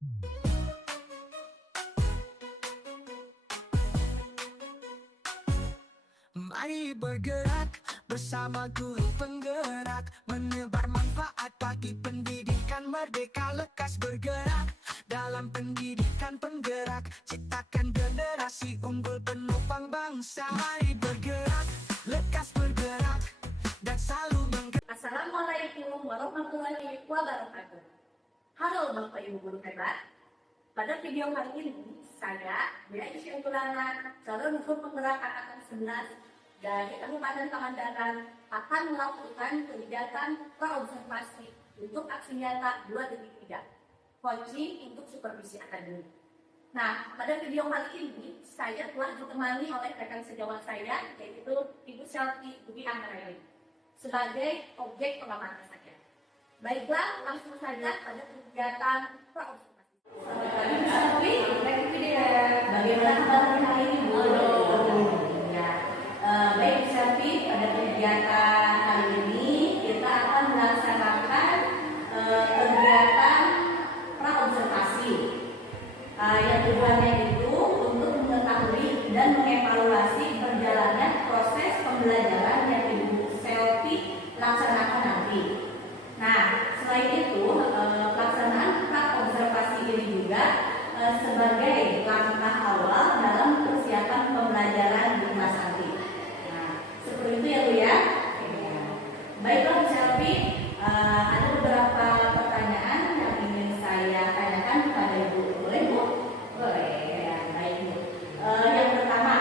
Mari bergerak bersama guru penggerak, menebar manfaat bagi pendidikan merdeka. Lekas bergerak dalam pendidikan penggerak, ciptakan generasi unggul penopang bangsa. Mari bergerak, lekas bergerak, dan selalu menggerak. Assalamualaikum warahmatullahi wabarakatuh. Halo Bapak Ibu Guru hebat. Pada video kali ini, saya, Bia Isya Ulana, calon guru penggerak angkatan 11 dari Kabupaten Pangandaran, akan melakukan kegiatan praobservasi untuk aksi nyata 2.3, coaching untuk supervisi akademik. Nah, pada video kali ini, saya telah ditemani oleh rekan sejawat saya, yaitu Ibu Selvi Budi Anggraini, sebagai objek pengamatan saja. Baiklah, langsung saja pada kegiatan praobservasi. Bagaimana kabar hari ini, Bu? Baik, Selvi, pada kegiatan kali ini kita akan melaksanakan kegiatan praobservasi. Yang tujuannya itu untuk mengetahui dan mengevaluasi perjalanan proses pembelajaran yang Ibu Selvi laksanakan nanti. Nah, selain itu, pelaksanaan praobservasi ini juga sebagai langkah awal dalam persiapan pembelajaran di kelas nanti. Nah, seperti itu ya Bu ya. Baiklah Bu Selvi, ada beberapa pertanyaan yang ingin saya tanyakan kepada Ibu. Boleh Bu? Boleh. Ya, baik Bu. Yang pertama,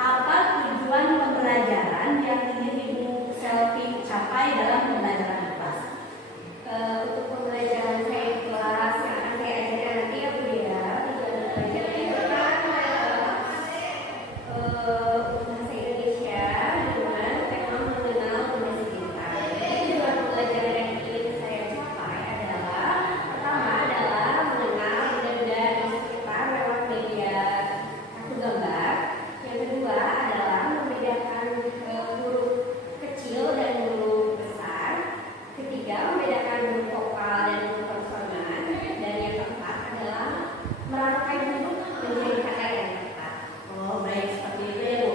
apa tujuan pembelajaran yang ingin Ibu Selvi capai dalam pembelajaran di kelas? Untuk pembelajaran saya di kelas yang akan saya ajarkan nanti ya Bu ya, tujuan belajar itu kan bahasa Indonesia dengan tema mengenal dunia sekitar. Jadi tujuan pembelajaran yang ingin saya capai adalah, pertama adalah mengenal benda-benda di sekitar lewat media kartu gambar. Yang kedua adalah membedakan huruf kecil dan huruf besar. Ketiga, membedakan huruf vokal dan huruf konsonan. Dan yang keempat adalah merangkai huruf menjadi kata yang tepat. Oh, baik, seperti itu ya Bu.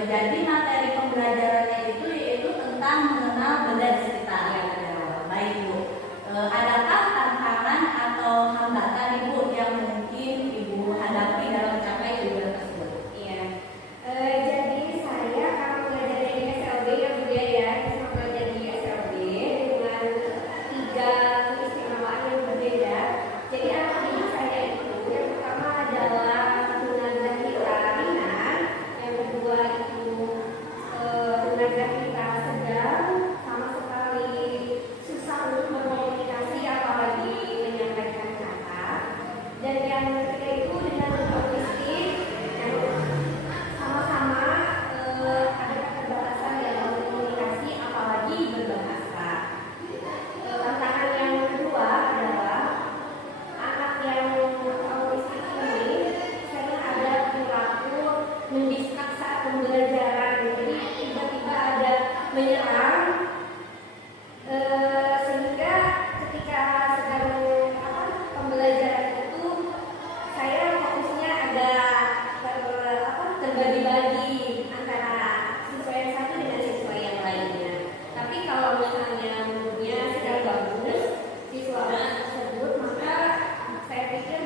Jadi materi pembelajarannya itu yaitu tentang mengenal benda di sekitar. Baik Bu. Adakah tantangan atau hambatan Ibu yang mungkin Ibu hadapi dalam mencapai tujuan tersebut? Iya. Jadi saya akan belajar di SLB ya Bu ya, saya belajar di SLB dengan 3 keistimewaan yang berbeda. Jadi anak didik saya itu yang pertama adalah tunagrahita ringan, yang kedua itu tunagrahita sedang, sama sekali susah untuk berkomunikasi apalagi menyampaikan kata. Dan yang ketiga itu dengan autistik yang sama-sama ada keterbatasan dalam komunikasi apalagi berbahasa. Tantangan yang kedua adalah anak yang autistik ini sering ada perilaku mendistract saat pembelajaran. Jadi tiba-tiba ada menyerang, sehingga ketika sedang pembelajaran itu saya fokusnya agak terbagi-bagi antara siswa yang satu dengan siswa yang lainnya. Tapi kalau misalnya moodnya sedang bagus siswa tersebut, maka saya pikir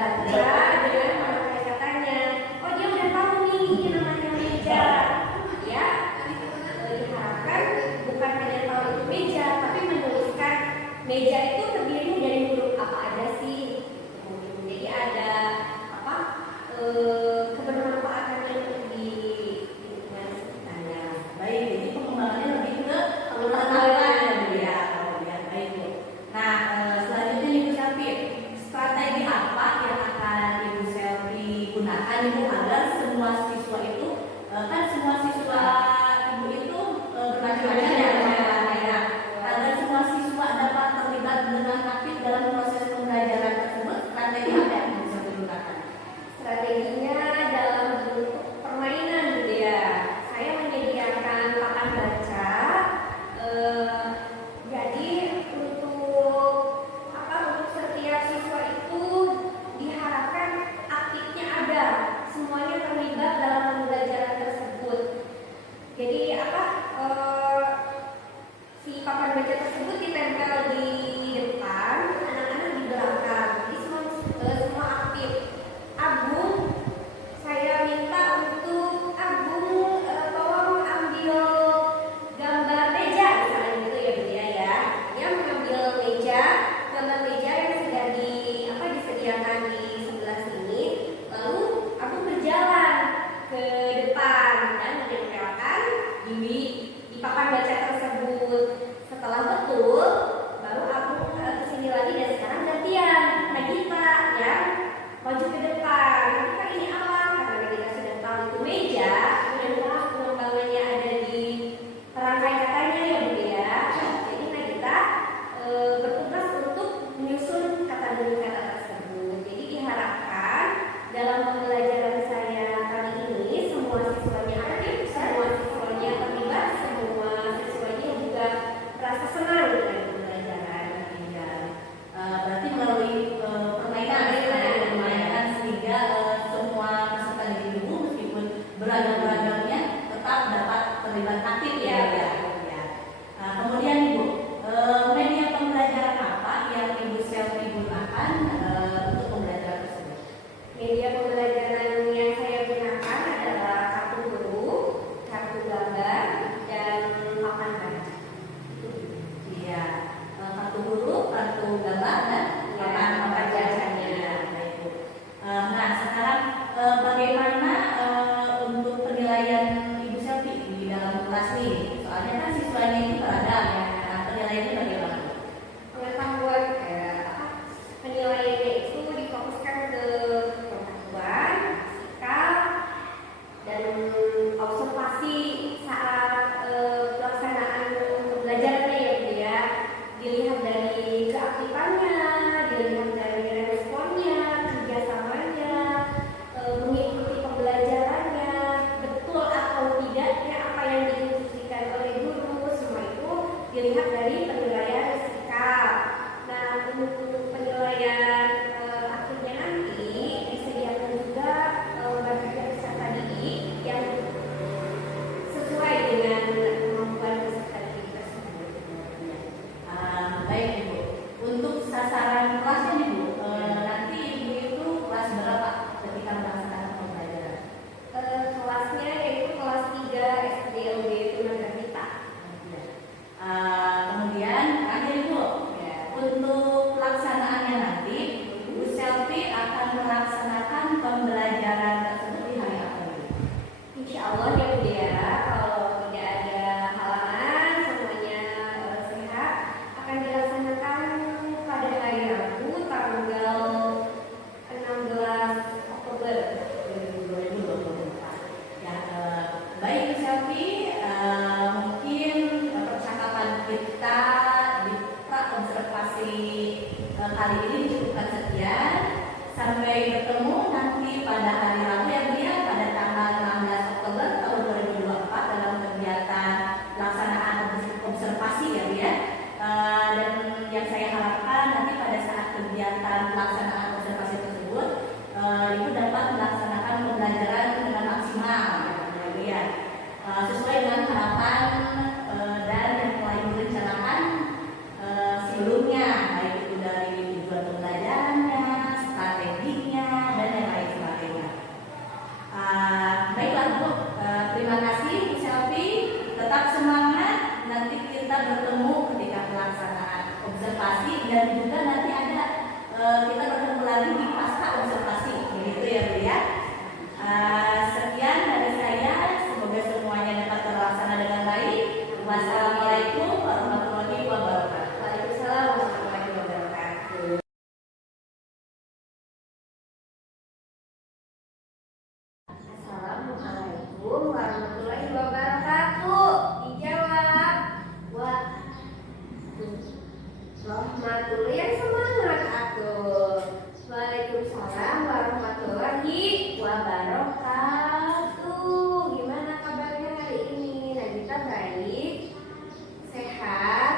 baca dengan merangkai katanya. Oh, dia udah tahu nih ini namanya meja. Ya, diharapkan bukan hanya tahu itu meja, tapi menuliskan meja itu terdiri dari huruf apa aja sih. Jadi ada apa kebermanfaatannya untuk di lingkungan sekitarnya. Baik, jadi pengembangannya lebih ke pengenalan ya. Baik Bu. Nah, selanjutnya Ibu Selvi, strategi apa yang akan Ibu Selvi gunakan Ibu agar semua siswa itu kan semua siswa Ibu itu bermacam-macam ya, agar semua siswa dapat terlibat dengan aktif dalam proses pembelajaran tersebut, strategi apa yang bisa digunakan? Strateginya dalam bentuk permainan gitu ya. Saya menyediakan papan baca. Jadi untuk apa? Untuk setiap siswa itu diharapkan aktifnya ada, semuanya terlibat dalam pembelajaran tersebut. Jadi apa? Si papan baca tersebut ditempel di depan, anak-anak di belakang. Jadi semua aktif. Agung, saya minta untuk Agung tolong ambil gambar meja misalnya gitu ya Bu ya. Dia mengambil meja, gambar meja yang sudah disediakan di sebelah sini. Lalu Agung berjalan ke depan dan menempelkan di papan baca tersebut. Setelah betul, baru Agung kesini lagi dan sekarang gantian Nagita yang maju ke depan. Nanti kan ini aman karena kita sudah tahu itu meja, kemudian pengembangannya ada di perangkai katanya ya Bu ya. Jadi Nagita bertugas untuk menyusun kata demi kata tersebut. Jadi diharapkan dalam pembelajaran saya kali ini semua siswanya aktif, semua siswanya terlibat, semua siswanya juga merasa senang dengan pembelajaran. Berarti melalui permainan sehingga semua peserta didik Ibu meskipun beragam-ragamnya tetap dapat terlibat aktif ya. Kemudian Ibu, media pembelajaran apa yang Ibu Selvi gunakan untuk pembelajaran tersebut? Media pembelajaran yang saya gunakan adalah kartu huruf, kartu gambar, dan papan baca. Iya, kartu huruf, kartu gambar, dan papan bacanya. Nah, sekarang bagaimana untuk penilaian Ibu Selvi di dalam kelas ini? Soalnya kan siswanya itu beragam ya. Nah, penilaiannya bagaimana? Pengetahuan penilaiannya itu difokuskan ke pengetahuan, sikap, dan observasi saat pelaksanaan pembelajarannya ya Bu ya. Dilihat dari keaktifannya, dilihat dari responnya, kerjasamanya, mengikuti pembelajarannya, betul atau tidaknya apa yang diinstruksikan oleh guru, semua itu dilihat dari penilaian sikap. Nah, untuk penilaian akhirnya nanti disediakan juga bagi peserta didik yang sesuai dengan kemampuan peserta didik tersebut. Baik Ibu, untuk sasaran kelasnya nih Bu, nanti Ibu itu kelas berapa ketika melaksanakan pembelajaran? Kelasnya yaitu kelas 3 SDLB Tunagrahita. Kemudian terakhir Ibu, untuk pelaksanaannya nanti Bu Selvi akan melaksanakan pembelajaran tersebut di hari apa Ibu? Insya Allah ya Bu ya, kalau tidak ada halangan, semuanya sehat, akan dilaksanakan pada hari Rabu tanggal 16 Oktober 2024. Ya, baik Bu Selvi, mungkin percakapan kita di prakonservasi kali ini dicukupkan sekian. Sampai bertemu nanti pada hari Rabu ya Bu ya, pada tanggal 16 Oktober tahun 2024 dalam kegiatan pelaksanaan observasi ya Bu ya. Dan yang saya harapkan nanti pada saat kegiatan pelaksanaan observasi tersebut Ibu dapat melaksanakan pembelajaran dengan maksimal ya Bu ya. Sesuai dengan harapan dan yang telah Ibu rencanakan sebelumnya, baik itu dari tujuan pembelajarannya, strateginya, warahmatullahi wabarakatuh. Dijawab. Rahmatullahi yang semangat atuh. Waalaikumsalam warahmatullahi wabarakatuh. Gimana kabarnya hari ini? Nagita baik, sehat,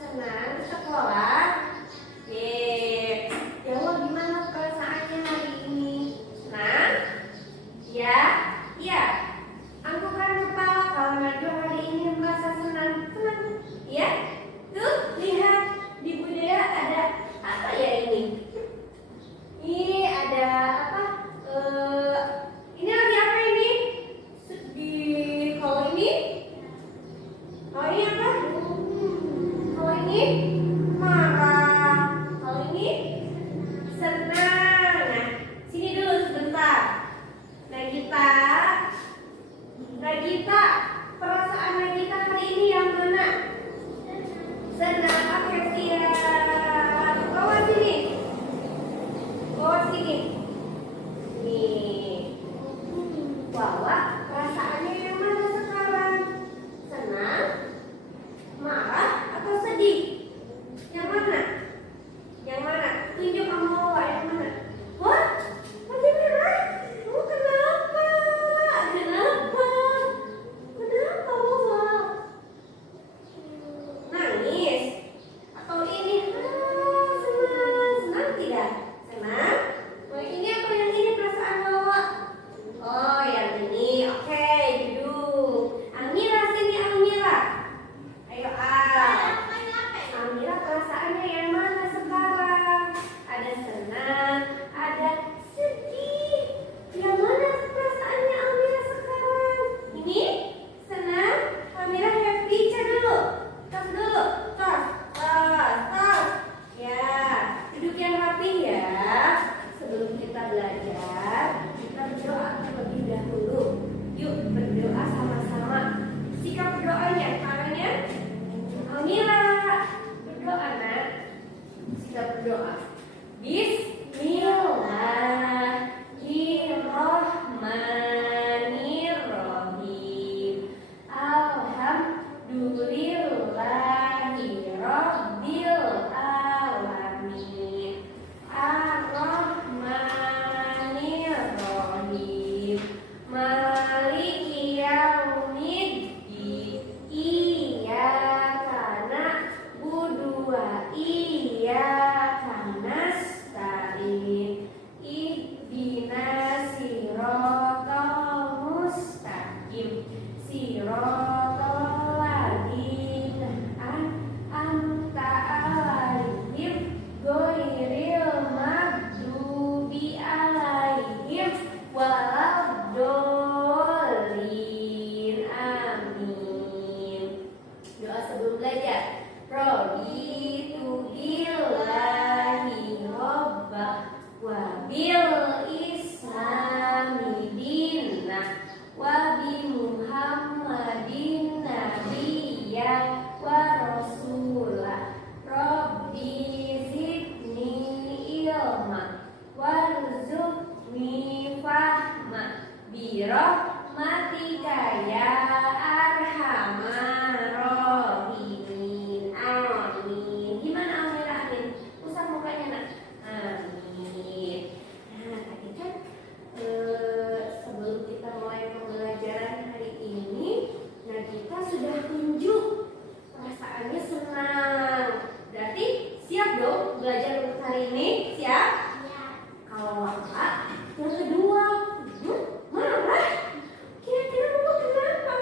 senang sekolah. Jawab gimana perasaannya hari ini? Senang? Ya? Iya. Anggukan kepala kalau Najwa hari ini merasa senang. Senang? Ya? Tuh, lihat di budaya ada apa ya ini? Ini ada apa? Ini lagi apa ini? Sedih. Kalau ini? Kalau ini apa? Kalau ini? Marah. Kalau ini? Senang. Nah, sini dulu sebentar. Nagita, perasaan Nagita hari ini yang mana? Senang apa ya? Bawa sini. Nih. Bawa perasaannya yang mana sekarang? Senang, marah, atau sedih? Yang mana? Yang mana? Tunjuk kamu bawa yang mana? Wah, lagi merah. Kamu kenapa? Kenapa bawa? Nangis? Atau ini? Senang tidak? Senang? Mau ini atau yang ini perasaan bawa? Oh, yang ini. Oke, duduk. Amira sini, Amira. Ayo, Amira perasaannya yang mana sekarang? Ada senang, ada sedih. Yang mana perasaannya Amira sekarang? Ini? Senang? Amira happy. Cek dulu. Tas dulu. Tas. Ya, duduk yang rapi ya. Sebelum kita belajar, kita berdoa terlebih dahulu. Yuk berdoa sama-sama. Sikap berdoanya, tangannya. Amira, berdoa nak. Sikap berdoa. Bismillahirrahmanirrahim. Alhamdulillahi rabbil alamin. Ar-Rahmanirrahim. Maliki yaumiddin. Iyyaka na'budu wa iyyaka nasta'in. Ihdinas siratal mustaqim. Siratal ladzina an'amta 'alaihim ghairil maghdubi 'alaihim waladdallin. Amin. Doa sebelum belajar. Raditu billahi robba wa bil islami dinna wa bi Muhammadin nabiyya wa rasula. Rabbi zidni ilma warzuqni fahma bi rahmatika ya arhamar rahimin. Amin. Gimana Amira? Amin. Usap mukanya nak. Amin. Nah, tadi kan sebelum kita mulai pembelajaran hari ini, nah kita sudah tunjuk perasaannya senang. Berarti siap dong belajar untuk hari ini? Siap? Kalau enggak, yang kedua, marah. Kira-kira mama kenapa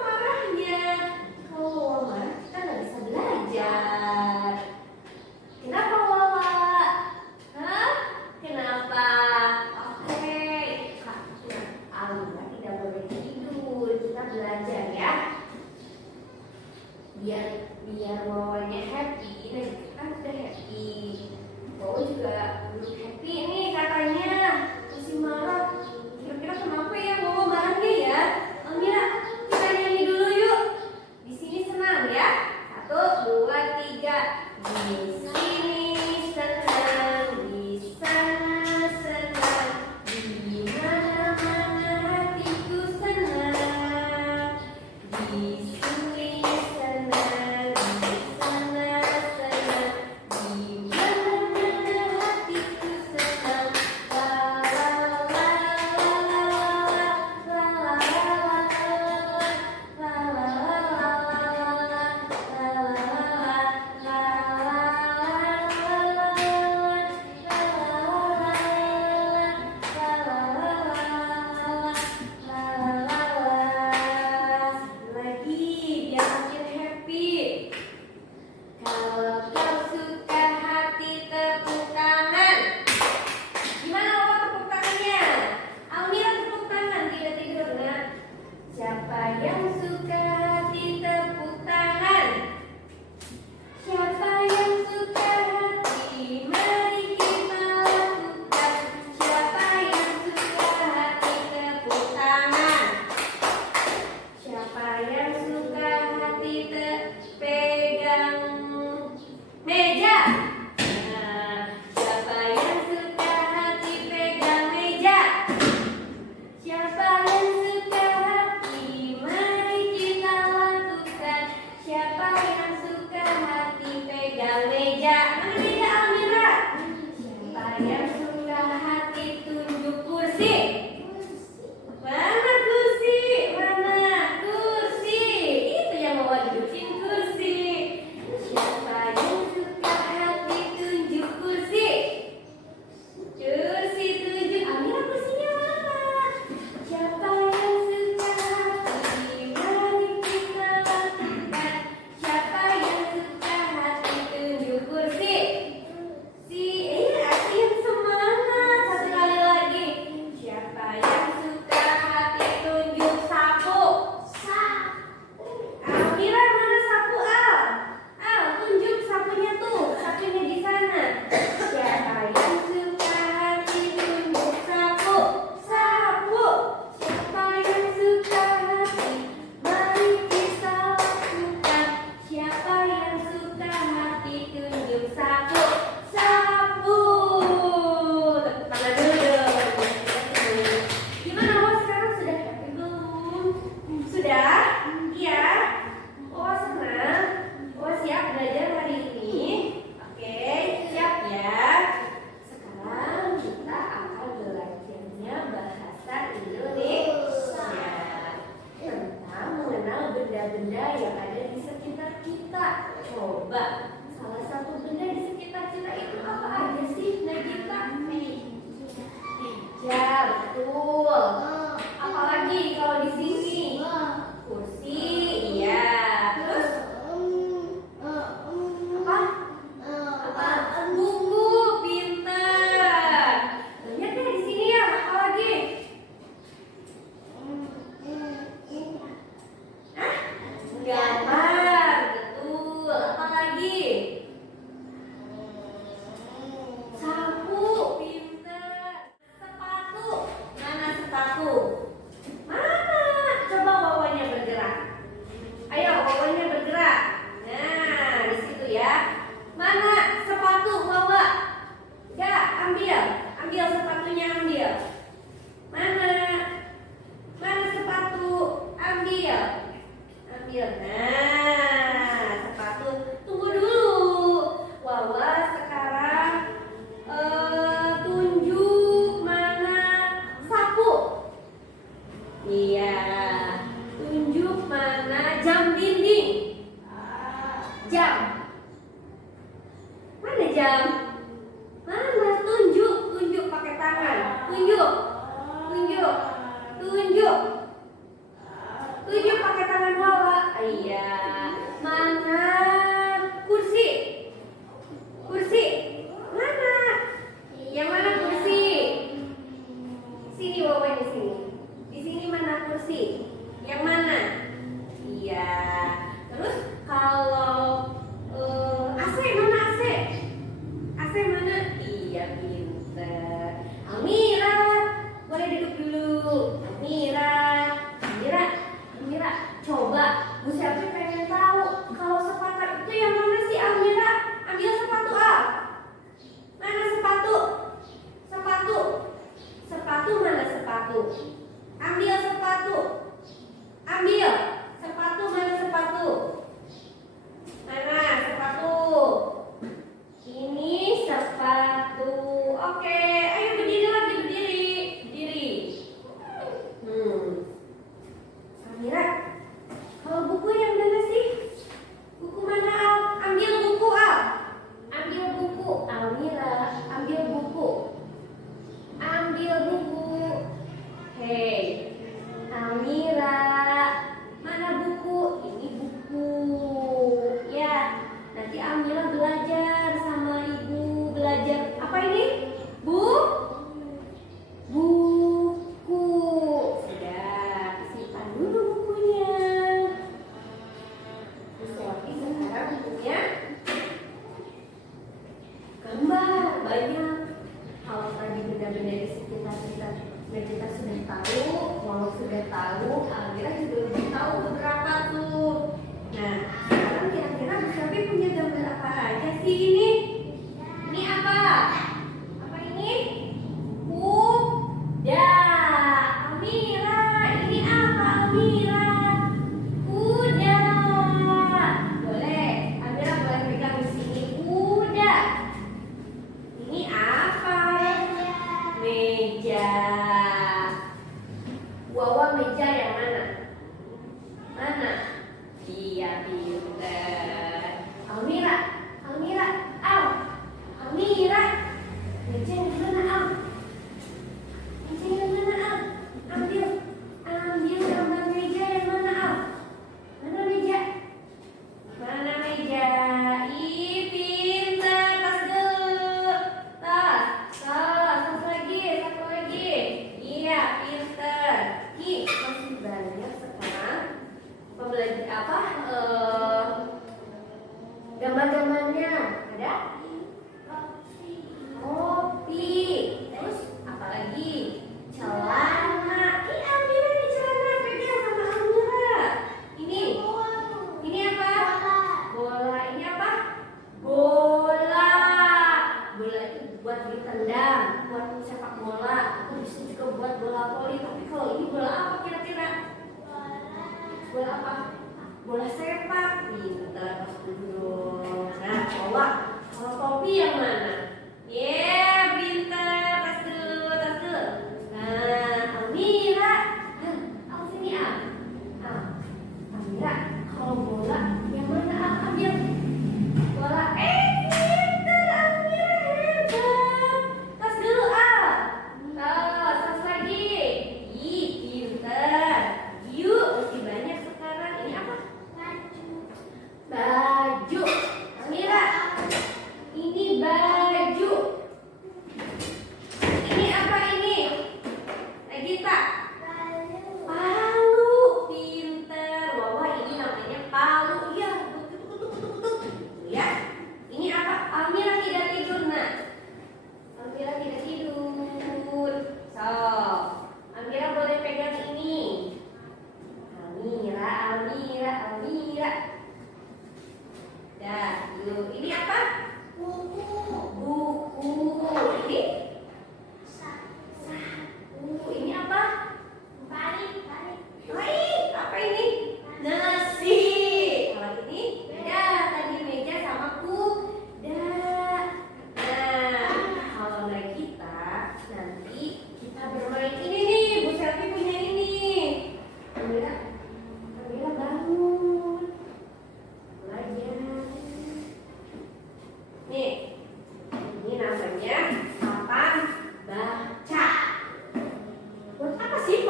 benda-benda yang ada di sekitar kita. Coba, salah satu benda di sekitar kita itu apa aja sih, Nagita? Meja, betul. Apalagi kalau di sini? Kursi, iya. Terus apa? Buku, pintar. Banyak ya di sini ya. Apalagi? Gambar, betul. Apalagi? Sapu, pintar. Sepatu, mana sepatu? Mana? Coba wawanya bergerak. Ayo, wawanya bergerak. Nah, di situ ya. Mana sepatu wawa? Ya, ambil sepatunya ambil. Mana? Mana sepatu? Ambil. Nah, sepatu. Tunggu dulu. Wawa sekarang tunjuk mana sapu. Iya. Tunjuk mana jam dinding. Jam. Mana jam? Mana? Tunjuk pakai tangan. Tunjuk pakai tangan Wawa. Iya. Mana kursi? Mana? Yang mana kursi? Sini Wawa, di sini. Di sini mana kursi? Yang mana? Iya. Terus kalau AC mana AC? AC mana? Iya, pinter. Amira, boleh duduk dulu. Amira, coba Bu Syafri pengen tahu kalau sepatu itu yang mana sih Amira? Ambil sepatu A. Mana sepatu? Sepatu mana sepatu? Ambil sepatu. Sepatu mana sepatu? Mana sepatu? Ini sepatu. Oke, ayo berdiri lagi, berdiri. Amira, kalau buku yang mana sih? Buku mana Al? Ambil buku Al. Ambil buku. Amira, ambil buku. Hei, Amira, mana buku? Ini buku. Ya, nanti Amira belajar sama ibu. Belajar apa ini? Buku. Sudah, simpan dulu bukunya. Selfie sekarang bukunya. Gambar banyak. Kalau tadi benda-benda di sekitar kita sudah tahu, walau sudah tahu, Amira juga lebih tahu beberapa tuh. Nah, sekarang kira-kira Bu Syafri punya gambar apa aja sih ini? Ini apa? Apa ini? Kuda. Amira, ini apa Amira? Kuda. Boleh, Amira boleh pegang di sini. Kuda. Ini apa? Meja. Wawa, meja yang mana? Iya, pinter. Amira, Amira, meja yang mana Al? Meja yang mana Al? Ambil gambar meja yang mana Al? Mana meja? Ih, pinter. Tas dulu. Satu lagi. Iya, pinter. Ih, masih banyak sekarang gambar-gambarnya. Ada? Kopi. Terus apa lagi? Celana. Ih, Amira ini celana. Pegang sama Amira. Ini apa? Bola. Ini apa? Bola itu buat ditendang, buat sepak bola. Atau bisa juga buat bola voli. Tapi kalau ini bola apa kira-kira? Bola apa? Bola sepak. Pintar, pas dulu. Nah, bawa. Kalau topi yang mana? Pintar. Tas dulu. Nah, Amira. Sini Amira,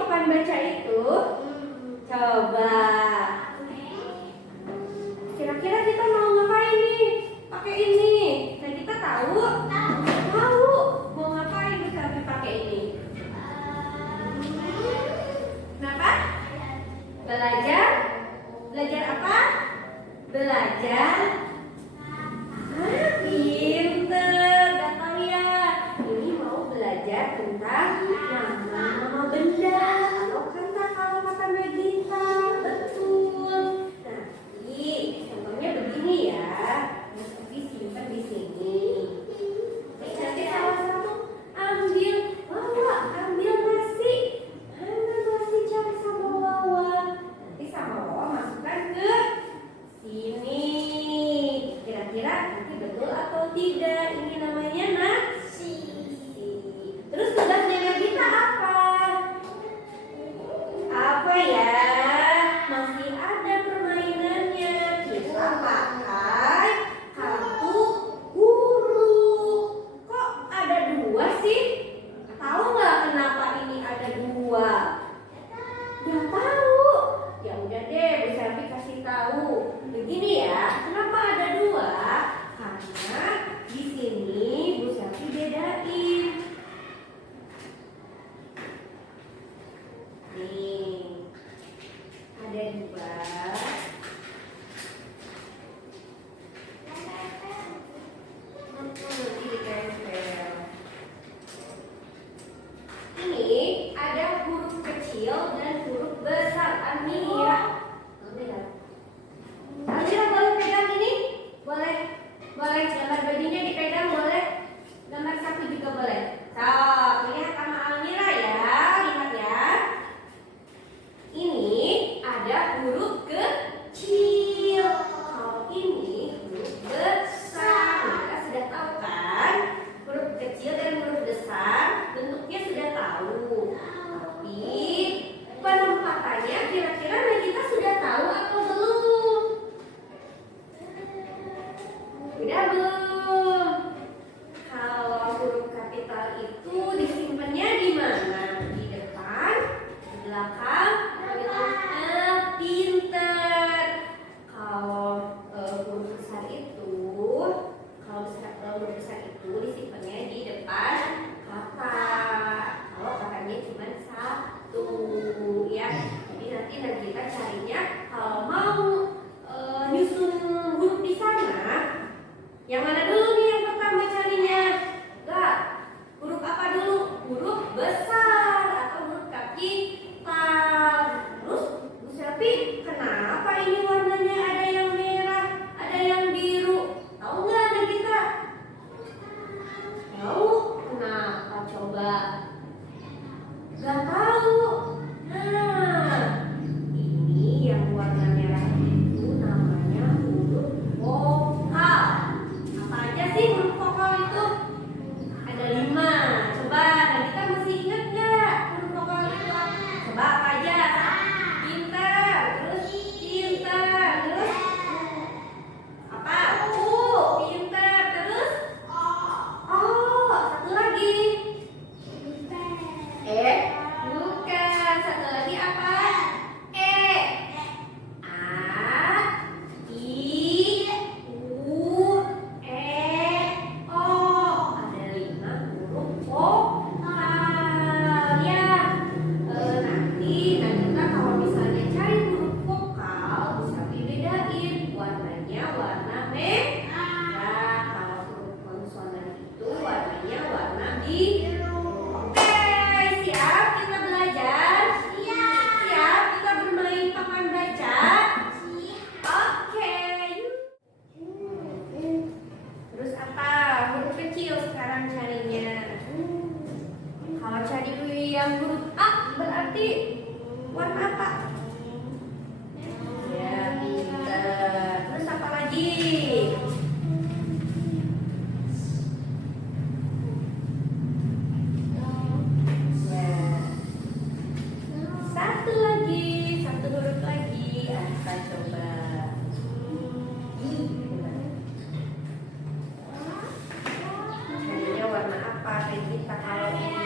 papan baca itu? Coba. Kira-kira kita mau ngapain nih? Pakai ini. Nah, kita tahu? Tahu. Mau ngapain bisa pakai ini? Kenapa? Belajar? Belajar apa? Belajar. Pinter. Gak tahu ya. Ini mau belajar tentang nama-nama benda atau kata Medita. Betul. Nanti contohnya begini ya. Nanti simpan di sini. Nanti salah satu ambil nasi. Mana nasi cari sama Wawa. Nanti sama Wawa masukkan ke sini. Kira-kira nanti betul atau tidak? Ini namanya nasi. Terus tugasnya Medita apa? Apa ya? Masih ada permainannya. Kita pakai kartu huruf. Kok ada dua sih? Tahu nggak kenapa ini ada dua? Nggak tahu. Ya udah deh, Bu Selvi kasih tahu. Begini ya, kenapa ada dua? Karena di sini Bu Selvi bedain. Nih, ada dua. Nanti ditempel. Ini ada huruf kecil dan huruf besar. Amira boleh pegang ini? Boleh. Boleh, gambar bajunya dipegang boleh. Gambar sapi juga boleh. So, lihat sama Almira ya. Lihat ya. Ini ada huruf kecil. Kalau ini huruf besar. Kita sudah tahu kan? Huruf kecil dan huruf besar bentuknya sudah tahu. Tapi penempatannya kira-kira kita sudah tahu atau belum? Udah belum? Kalau huruf kapital itu disimpannya di mana? Di depan, di belakang, pinter. Kalau huruf besar itu, huruf besar itu disimpannya di depan kata. Kalau katanya cuma satu, ya. Jadi nanti kita carinya kalau mau nyusun huruf di sana. Yang mana dulu nih yang pertama carinya? Enggak. Huruf apa dulu? Huruf besar atau huruf kapital. Terus Bu Selvi, kenapa ini warnanya ada yang merah, ada yang biru? Tahu nggak ada kita? Tahu? Kenapa coba? Gak tahu. Nah, ini yang warna merah itu namanya huruf vokal. Apa aja sih huruf vokal itu? Ada 5. Coba, nah kita masih ingat nggak huruf vokal itu? Coba apa aja? Pintar, terus pintar, terus apa? Pintar, terus satu lagi. Bukan. Satu lagi apa? I, U, O. Ada 5 huruf vokal ya. Nanti kita kalau misalnya cari huruf vokal bisa dibedain warnanya warna merah. Kalau huruf konsonan itu warnanya warna biru. Oke, siap kita belajar? Siap kita bermain papan baca? Oke. Terus apa? Huruf kecil sekarang carinya. Kalau cari yang huruf A berarti warna apa? Ya, pintar. Terus apa lagi? Satu huruf lagi. Apa coba? Carinya warna apa? Kayak kita kalau ini.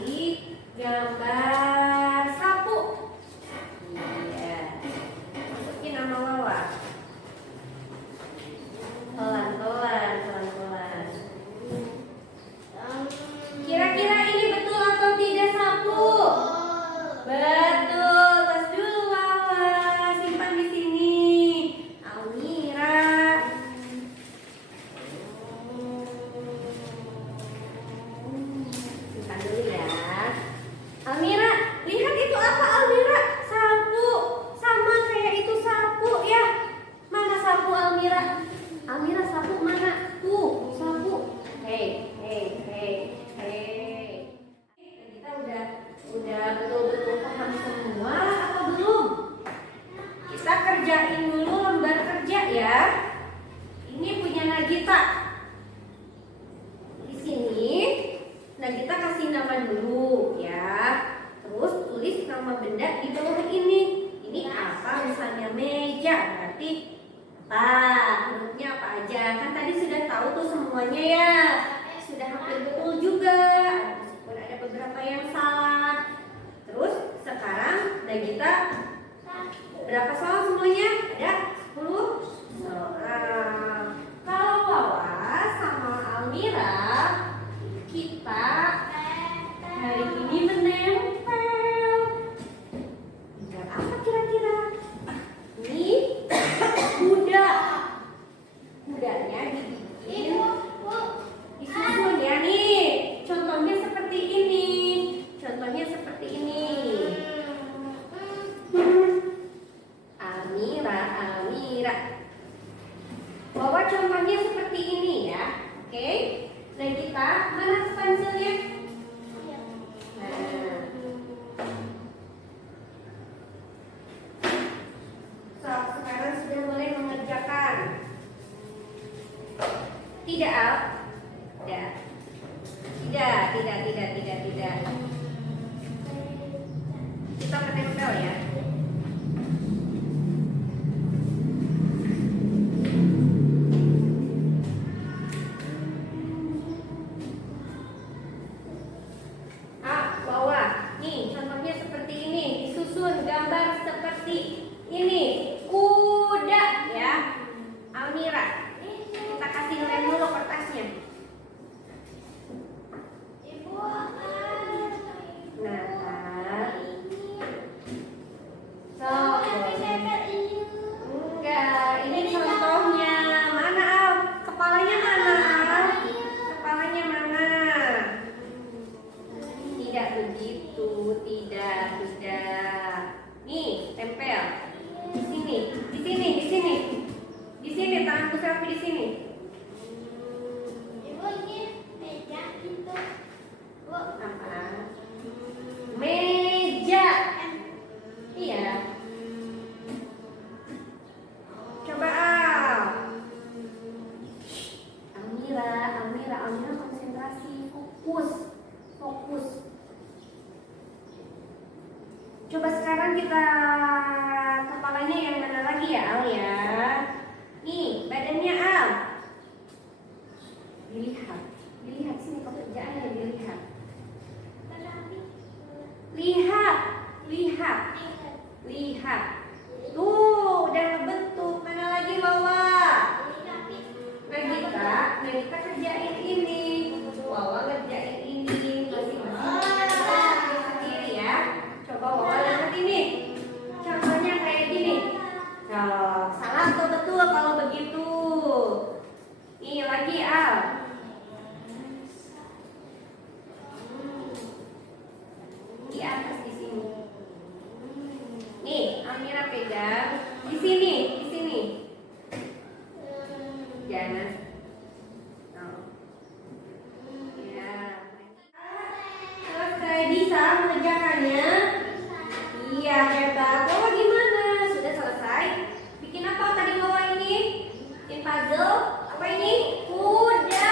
cari gambar sapu. Iya. Masukin nama Wawa. Pelan-pelan, pelan-pelan. Kira-kira ini betul atau tidak sapu? Betul. Tas dulu Wawa. Simpan di sini. Almira. Simpan dulu ya. Almira, lihat itu apa Almira? Sapu. Sama kayak itu sapu ya. Mana sapu Almira? Almira sapu mana? Tuh, sapu. Hei, hei, hei, hei. Kita udah betul-betul paham semua atau belum? Kita kerjain dulu lembar kerja ya. Ini punya Nagita. Di sini Nagita kasih nama dulu ya. Terus tulis nama benda di bawah ini. Ini apa? Misalnya meja. Berarti hurufnya apa aja? Kan tadi sudah tahu tuh semuanya ya. Sudah hampir betul juga. Meskipun ada beberapa yang salah. Terus sekarang Nagita berapa soal semuanya? Ada 10 soal. Kalau Wawa sama Almira kita hari ini menempel. Gambar apa kira-kira? Ini kuda. Kudanya dibikin disusun ya nih. Contohnya seperti ini. Contohnya seperti ini. Almira. Wawa contohnya seperti ini ya. Oke. Dan kita mana pensilnya? Nah. Sekarang sudah mulai mengerjakan. Tidak, Al? Tidak. Kita menempel ya. Wawa, nih contohnya seperti ini. Disusun gambar seperti ini. Kuda ya. Almira, kita kasih lem dulu kertasnya. Nah, enggak, ini contohnya. Mana Al? Kepalanya mana Al? Kepalanya mana? Tidak begitu, tidak. Nih, tempel. Di sini, tanganku selfie di sini. Apa? Meja. Iya. Coba Al. Almira konsentrasi, fokus. Coba sekarang kita kepalanya yang mana lagi ya Al ya? Nih, badannya Al. Dilihat sini pekerjaannya dilihat. Lihat. Tuh, udah ngebentuk. Mana lagi Wawa? Nagita kerjain ini. Wawa kerjain ini. Masing-masing sendiri ya. Coba Wawa lihat ini. Contohnya kayak gini. Nah, salah atau betul kalau begitu? Nih lagi Al. Di atas di sini. Nih, Almira pegang di sini. Jangan. Ya. Selesai bisa mengerjakannya? Iya, hebat. Wawa gimana? Sudah selesai? Bikin apa tadi Wawa ini? Bikin puzzle? Apa ini? Kuda.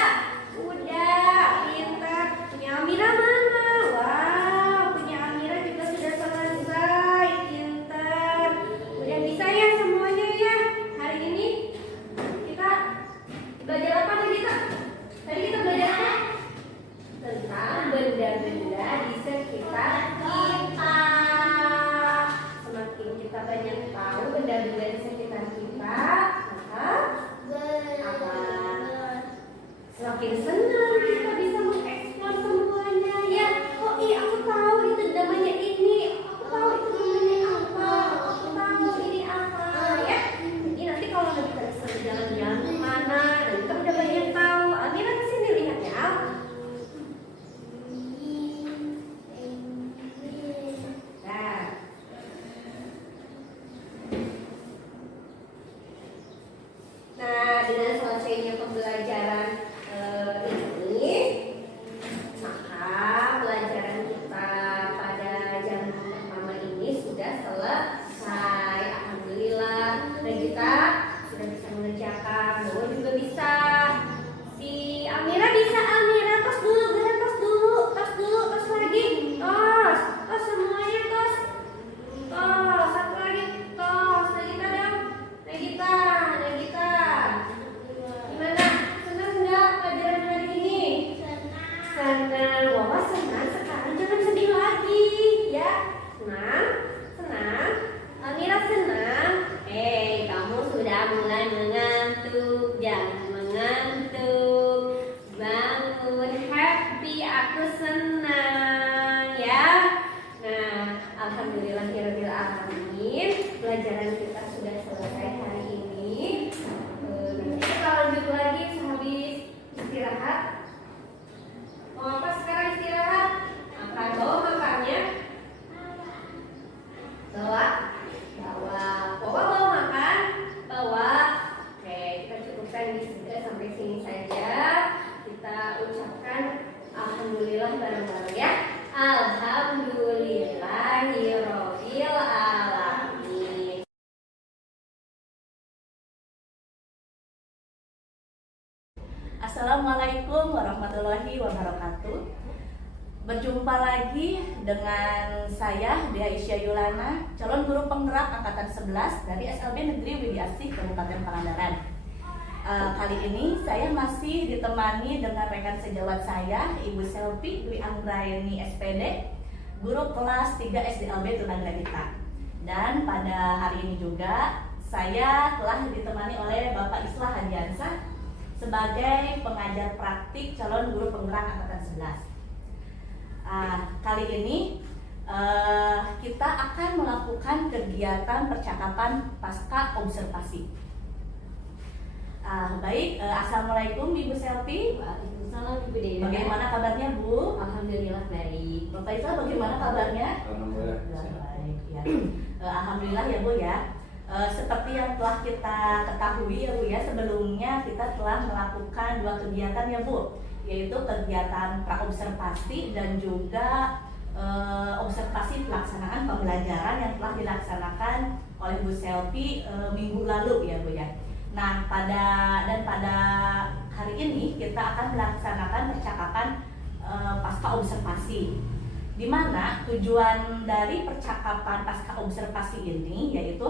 Pintar. Punya Almira mana? Wow, punya Almira juga sudah selesai. Pintar. Udah bisa ya semuanya ya. Hari ini kita belajar apa tadi kita? Tadi kita belajar apa? Tentang benda-benda di makin senang kita bisa mengeksplor semuanya ya. Oh iya aku tahu itu namanya ini, aku tahu itu namanya apa, aku tahu ini apa ya. Jadi nanti kalau kita bisa jalan-jalan kemana dan kita udah banyak tahu. Amira kesini lihat ya. Nah, dengan selesainya pembelajaran ini, maka pelajaran kita pada jam pertama ini sudah selesai. Alhamdulillah, dan kita sudah bisa mengerjakan. Bahwa juga bisa. Si Amira bisa, Amira tos dulu, gerak tos dulu, tos dulu, tos lagi, tos, tos semuanya tos, tos satu lagi, tos. Nagita dong, Nagita, Nagita. Gimana? Senang nggak pelajaran hari ini? Senang. Wah, senang. Sekarang jangan sedih lagi, ya. Senang, senang. Amira senang. Kamu sudah mulai mengantuk. Jangan mengantuk. Bangun, happy. Aku senang, ya. Nah, alhamdulillahirabbil alamin. Pelajaran kita sudah selesai hari ini. Kita lanjut lagi sehabis istirahat. Mau apa sekarang istirahat? Makan, bawa makannya. Bawa, bawa. Bawa makan, bawa. Oke, kita cukupkan sampai sini saja. Kita ucapkan alhamdulillah bareng-bareng ya. Alhamdulillahirabbil alamin. Assalamualaikum warahmatullahi wabarakatuh. Berjumpa lagi dengan saya Dea Isya Yulana, calon guru penggerak angkatan 11 dari SLB Negeri Widi Asih Kabupaten Pangandaran. Kali ini saya masih ditemani dengan rekan sejawat saya, Ibu Selvi Dwi Anggraeni SPD, guru kelas 3 SDLB Tunagrahita. Dan pada hari ini juga saya telah ditemani oleh Bapak Islah Hadiansah sebagai pengajar praktik calon guru penggerak angkatan 11. Kali ini kita akan melakukan kegiatan percakapan pasca observasi. Baik, Assalamualaikum Ibu Selvi. Waalaikumsalam Ibu Dea. Bagaimana kabarnya Bu? Alhamdulillah baik. Bapak Islah bagaimana kabarnya? Alhamdulillah. Baik ya. Alhamdulillah ya Bu ya. Seperti yang telah kita ketahui ya Bu ya, sebelumnya kita telah melakukan 2 kegiatan ya Bu, yaitu kegiatan praobservasi dan juga observasi pelaksanaan pembelajaran yang telah dilaksanakan oleh Bu Selvi minggu lalu ya Bu ya. Nah, pada hari ini kita akan melaksanakan percakapan pasca observasi, di mana tujuan dari percakapan pasca observasi ini yaitu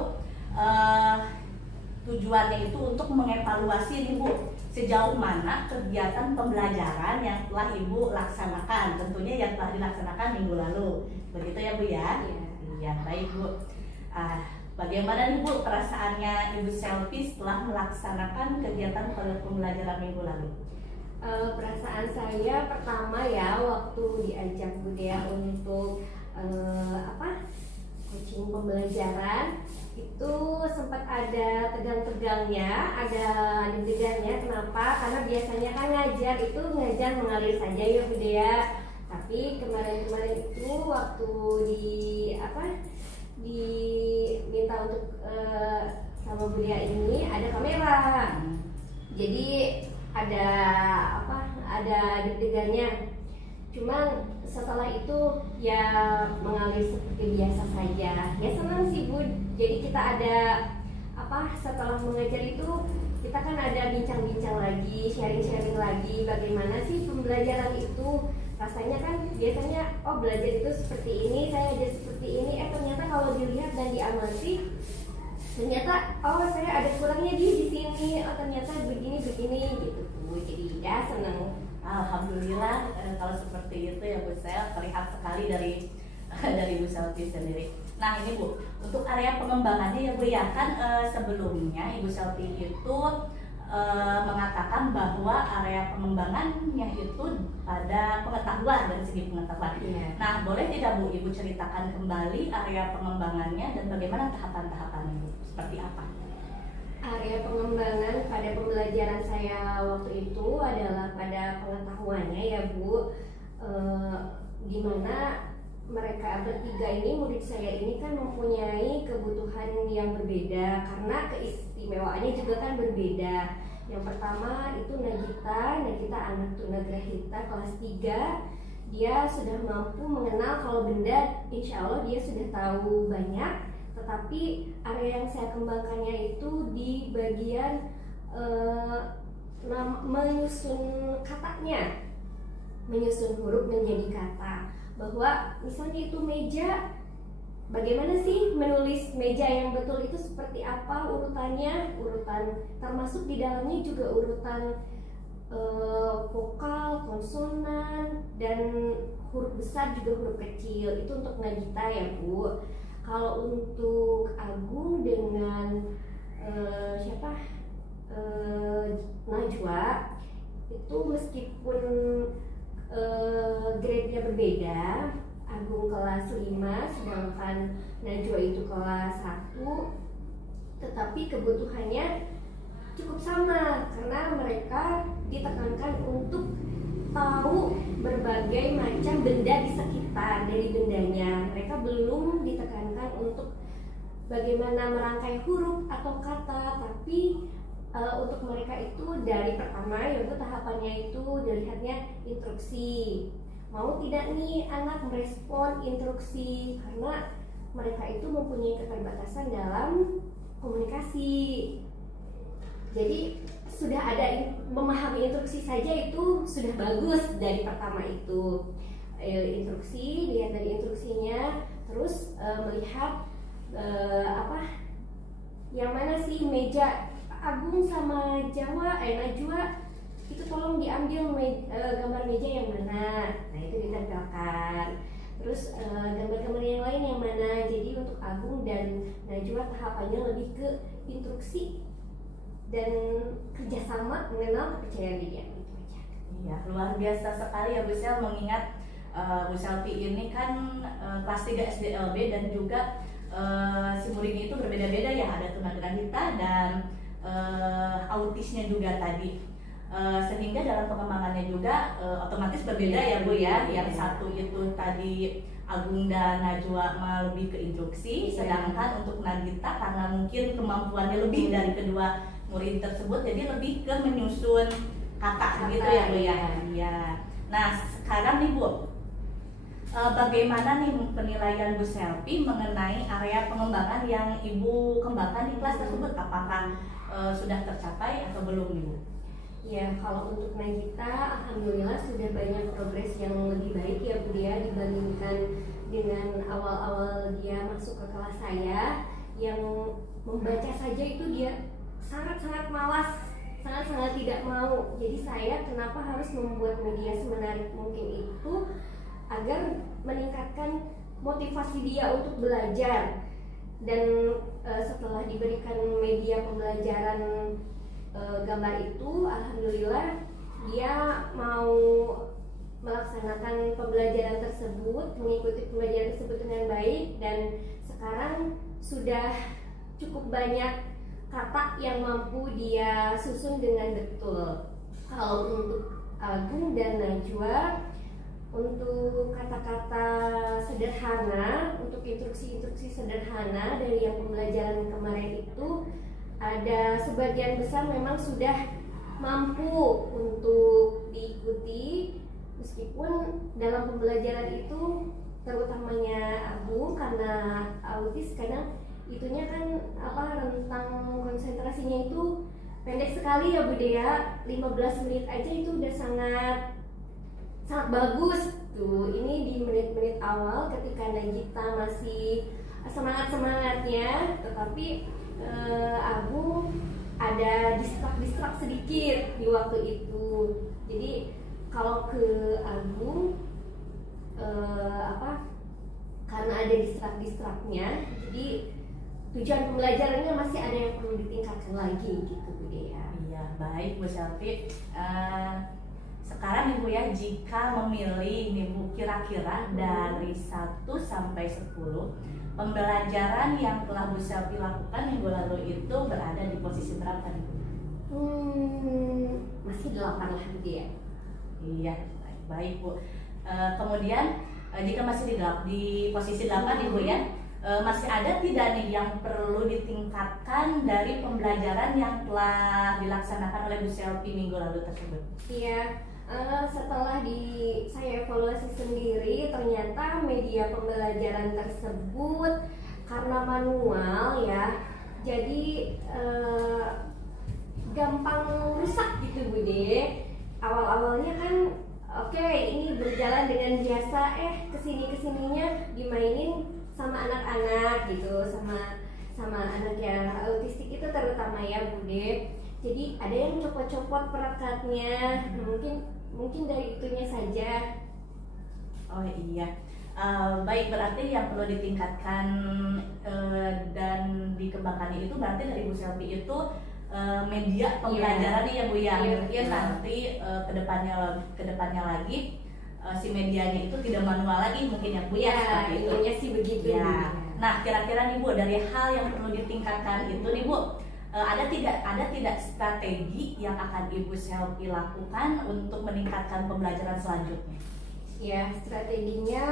tujuannya itu untuk mengevaluasi nih Bu, sejauh mana kegiatan pembelajaran yang telah Ibu laksanakan, tentunya yang telah dilaksanakan minggu lalu, begitu ya Bu ya? Iya, baik Bu. Bagaimana nih Bu perasaannya Ibu Selvi setelah melaksanakan kegiatan pembelajaran minggu lalu? Perasaan saya pertama ya waktu diajak Bu Dea untuk coaching pembelajaran itu sempat ada tegang-tegangnya, ada deg-degannya. Kenapa? Karena biasanya kan ngajar mengalir saja ya Bu Dea. Tapi kemarin itu waktu diminta untuk sama Bu Dea ini ada kamera. Jadi ada deg-degannya. Cuma setelah itu ya mengalir seperti biasa saja. Ya senang sih Bu. Jadi kita ada setelah mengajar itu kita kan ada bincang-bincang lagi, sharing-sharing lagi bagaimana sih pembelajaran itu. Rasanya kan biasanya belajar itu seperti ini, saya ajar seperti ini. Ternyata kalau dilihat dan diamati, ternyata saya ada kurangnya di sini. Ternyata begini gitu Bu. Jadi ya senang. Alhamdulillah kalau seperti itu ya Bu Sel, terlihat sekali dari Bu Selvi sendiri. Nah ini Bu, untuk area pengembangannya ya Bu ya, kan sebelumnya Ibu Selvi itu mengatakan bahwa area pengembangannya itu pada pengetahuan, dari segi pengetahuan. Nah, boleh tidak Bu Ibu ceritakan kembali area pengembangannya dan bagaimana tahapan-tahapannya Bu? Seperti apa? Area pengembangan pada pembelajaran saya waktu itu adalah pada pengetahuannya ya Bu, di mana mereka bertiga ini, murid saya ini kan mempunyai kebutuhan yang berbeda karena keistimewaannya juga kan berbeda. Yang pertama itu Nagita anak tunagrahita kelas 3. Dia sudah mampu mengenal kalau benda, insya Allah dia sudah tahu banyak. Tetapi area yang saya kembangkannya itu di bagian menyusun katanya, menyusun huruf menjadi kata. Bahwa misalnya itu meja, bagaimana sih menulis meja yang betul itu seperti apa urutannya, urutan termasuk di dalamnya juga urutan vokal, konsonan, dan huruf besar juga huruf kecil. Itu untuk Nagita ya Bu. Kalau untuk Agung dengan Najwa itu meskipun grade-nya berbeda, Agung kelas 5 sedangkan Najwa itu kelas 1, tetapi kebutuhannya cukup sama karena mereka ditekankan untuk tahu berbagai macam benda di sekitar dari bendanya. Mereka belum ditekankan untuk bagaimana merangkai huruf atau kata, tapi untuk mereka itu dari pertama yaitu tahapannya itu dilihatnya instruksi. Mau tidak nih anak merespon instruksi karena mereka itu mempunyai keterbatasan dalam komunikasi. Jadi sudah ada memahami instruksi saja itu sudah bagus dari pertama itu. Instruksi, lihat dari instruksinya, terus melihat yang mana sih meja Agung sama Najwa itu tolong diambil gambar meja yang mana. Nah itu ditempelkan. Terus gambar-gambar yang lain yang mana. Jadi untuk Agung dan Najwa tahapannya lebih ke instruksi dan kerjasama, mengenal, kepercayaan diri. Itu aja. Iya, luar biasa sekali ya Bu Sel, mengingat Bu Selvi ini kan kelas 3 SDLB dan juga si muridnya itu berbeda-beda ya, ada tunagrahita dan autisnya juga tadi, sehingga dalam pengembangannya juga otomatis berbeda ya Bu ya. Yang satu itu tadi Agung dan Najwa lebih ke instruksi, sedangkan untuk Nagita karena mungkin kemampuannya lebih dari kedua murid tersebut jadi lebih ke menyusun kata gitu ya Bu ya. Iya. Nah sekarang nih Bu, bagaimana nih penilaian Bu Selvi mengenai area pengembangan yang Ibu kembangkan di kelas tersebut? Apakah sudah tercapai atau belum nih Bu? Ya, kalau untuk Nagita, alhamdulillah sudah banyak progres yang lebih baik ya Bu ya dibandingkan dengan awal-awal dia masuk ke kelas saya. Yang membaca saja itu dia sangat-sangat malas, sangat-sangat tidak mau. Jadi saya kenapa harus membuat media semenarik mungkin itu agar meningkatkan motivasi dia untuk belajar. Dan setelah diberikan media pembelajaran gambar itu, alhamdulillah dia mau melaksanakan pembelajaran tersebut, mengikuti pembelajaran tersebut dengan baik, dan sekarang sudah cukup banyak kata yang mampu dia susun dengan betul. Kalau untuk Agung dan Najwa, untuk kata-kata sederhana, untuk instruksi-instruksi sederhana dari yang pembelajaran kemarin itu ada sebagian besar memang sudah mampu untuk diikuti, meskipun dalam pembelajaran itu terutamanya Agung karena autis, kadang itunya kan rentang konsentrasinya itu pendek sekali ya Bu Dea, 15 menit aja itu udah sangat bagus tuh. Ini di menit-menit awal ketika Nagita masih semangat-semangatnya, tetapi Agung ada distrak sedikit di waktu itu. Jadi kalau ke Agung karena ada distraknya, jadi tujuan pembelajarannya masih ada yang perlu ditingkatkan lagi gitu Bu Dea. Iya, Ya, baik Bu Selvi. Sekarang nih Bu ya, jika memilih nih Bu, kira-kira dari 1 sampai 10 pembelajaran yang telah Bu Selvi lakukan minggu lalu itu berada di posisi berapa nih Bu? Masih 8 lah gitu ya. Iya, baik Bu. Kemudian jika masih di posisi 8 nih Bu ya, masih ada tidak nih yang perlu ditingkatkan dari pembelajaran yang telah dilaksanakan oleh Bu Selvi minggu lalu tersebut? Iya, setelah saya evaluasi sendiri, ternyata media pembelajaran tersebut karena manual ya, jadi gampang rusak gitu Bude. Awal-awalnya kan oke, ini berjalan dengan biasa, kesininya dimainin sama anak-anak gitu, sama anak yang autistik itu terutama ya Bude. Jadi ada yang copot-copot perekatnya, mungkin dari itunya saja. Oh iya, baik, berarti yang perlu ditingkatkan dan dikembangkan itu berarti dari Bu Selvi itu media pembelajaran ya Bu ya. Mungkin nanti kedepannya lagi si medianya itu tidak manual lagi mungkin ya Bu ya, seperti itu. Intinya sih begitu. Ya. Nah, kira-kira nih Bu, dari hal yang perlu ditingkatkan itu nih Bu, ada tidak strategi yang akan Ibu Selvi lakukan untuk meningkatkan pembelajaran selanjutnya? Ya, strateginya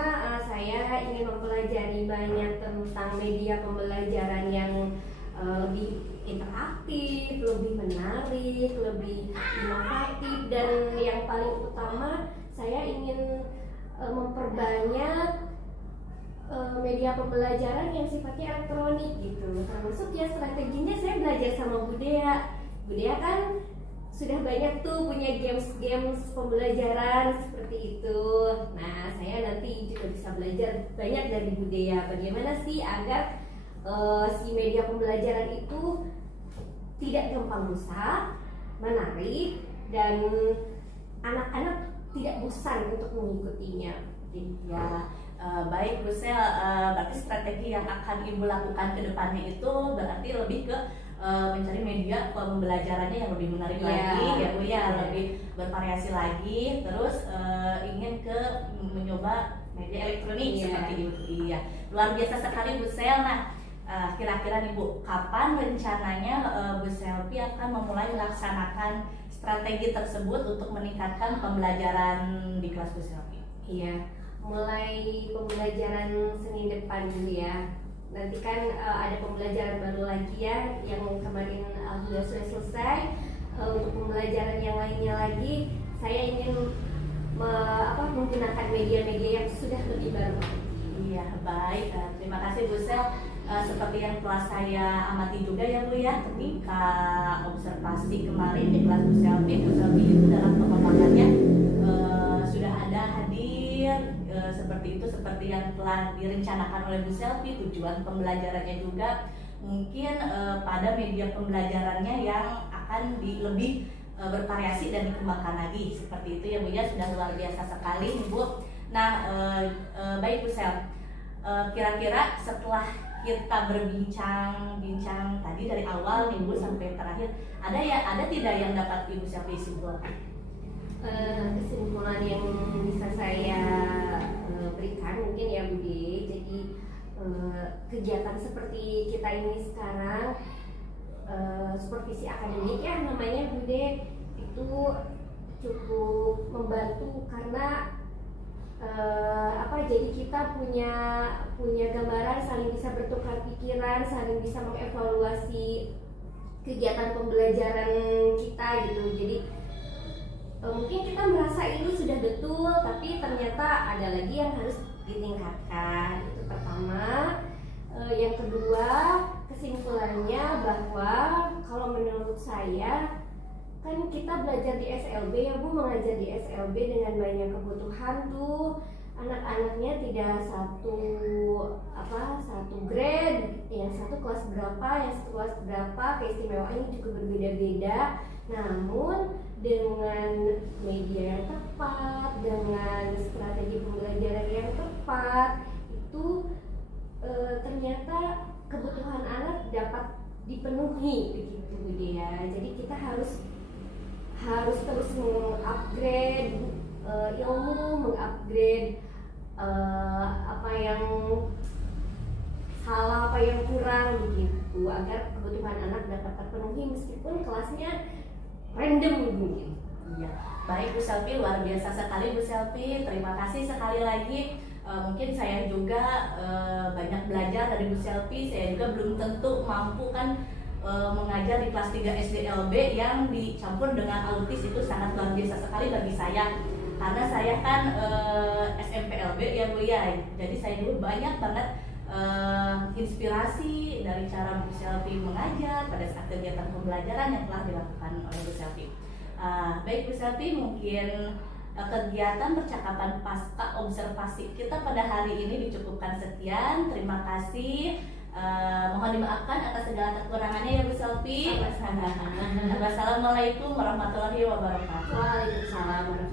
saya ingin mempelajari banyak tentang media pembelajaran yang lebih interaktif, lebih menarik, lebih inovatif, dan yang paling utama saya ingin memperbanyak media pembelajaran yang sifatnya elektronik gitu. Termasuk ya strateginya saya belajar sama Budaya. Budaya kan sudah banyak tuh punya games pembelajaran seperti itu. Nah, saya nanti juga bisa belajar banyak dari Budaya. Bagaimana sih agar si media pembelajaran itu tidak gampang rusak, menarik, dan anak-anak tidak bosan untuk mengikutinya. Ya, baik Bu Sel, berarti strategi yang akan Ibu lakukan ke depannya itu berarti lebih ke mencari media pembelajarannya yang lebih menarik lagi ya Bu ya, lebih bervariasi lagi, terus ingin mencoba media elektronik seperti itu. Iya, luar biasa sekali Bu Sel. Nah, kira-kira nih Bu, kapan rencananya Bu Selvi akan memulai melaksanakan strategi tersebut untuk meningkatkan pembelajaran di kelas Bu Selvi? Iya, mulai pembelajaran Senin depan dulu ya. Nanti kan ada pembelajaran baru lagi ya, yang kemarin alhamdulillah sudah selesai. Untuk pembelajaran yang lainnya lagi, saya ingin menggunakan media-media yang sudah lebih baru. Iya, baik. Terima kasih Bu Sel. Seperti yang telah saya amati juga ya Bu ya, ketika observasi kemarin di kelas Bu Selvi itu dalam pengembangannya sudah ada hadir seperti itu, seperti yang telah direncanakan oleh Bu Selvi. Tujuan pembelajarannya juga mungkin pada media pembelajarannya yang akan lebih bervariasi dan dikembangkan lagi, seperti itu ya Bu ya. Sudah luar biasa sekali nih Bu. Nah, baik Bu Sel, kira-kira setelah kita berbincang tadi dari awal nih Bu sampai terakhir, ada tidak yang dapat Ibu Selvi simpulkan? Kesimpulan yang bisa saya berikan mungkin ya Budi, jadi kegiatan seperti kita ini sekarang, supervisi akademik ya namanya Bude, itu cukup membantu karena jadi kita punya gambaran, saling bisa bertukar pikiran, saling bisa mengevaluasi kegiatan pembelajaran kita gitu. Jadi mungkin kita merasa ini sudah betul, tapi ternyata ada lagi yang harus ditingkatkan. Itu pertama. Yang kedua, kesimpulannya bahwa kalau menurut saya kan kita belajar di SLB ya Bu, mengajar di SLB dengan banyak kebutuhan tuh, anak-anaknya tidak satu grade, yang satu kelas berapa, yang satu kelas berapa, keistimewaannya juga berbeda-beda. Namun dengan media yang tepat, dengan strategi pembelajaran yang tepat, itu ternyata kebutuhan anak dapat dipenuhi begitu dia. Jadi kita harus harus terus mengupgrade ilmu, mengupgrade apa yang salah, apa yang kurang begitu, agar kebutuhan anak dapat terpenuhi meskipun kelasnya random mungkin. Iya, baik Bu Selvi, luar biasa sekali Bu Selvi. Terima kasih sekali lagi. Mungkin saya juga banyak belajar dari Bu Selvi. Saya juga belum tentu mampu kan mengajar di kelas 3 SDLB yang dicampur dengan autis. Itu sangat luar biasa sekali bagi saya. Karena saya kan SMPLB ya Bu ya. Jadi saya dulu banyak banget inspirasi dari cara Bu Selvi mengajar pada saat kegiatan pembelajaran yang telah dilakukan oleh Bu Selvi. Baik Bu Selvi, mungkin kegiatan percakapan pasca observasi kita pada hari ini dicukupkan sekian. Terima kasih. Mohon dimaafkan atas segala kekurangannya ya Bu Selvi. Wassalamualaikum warahmatullahi wabarakatuh. Waalaikumsalam warahmatullahi wabarakatuh.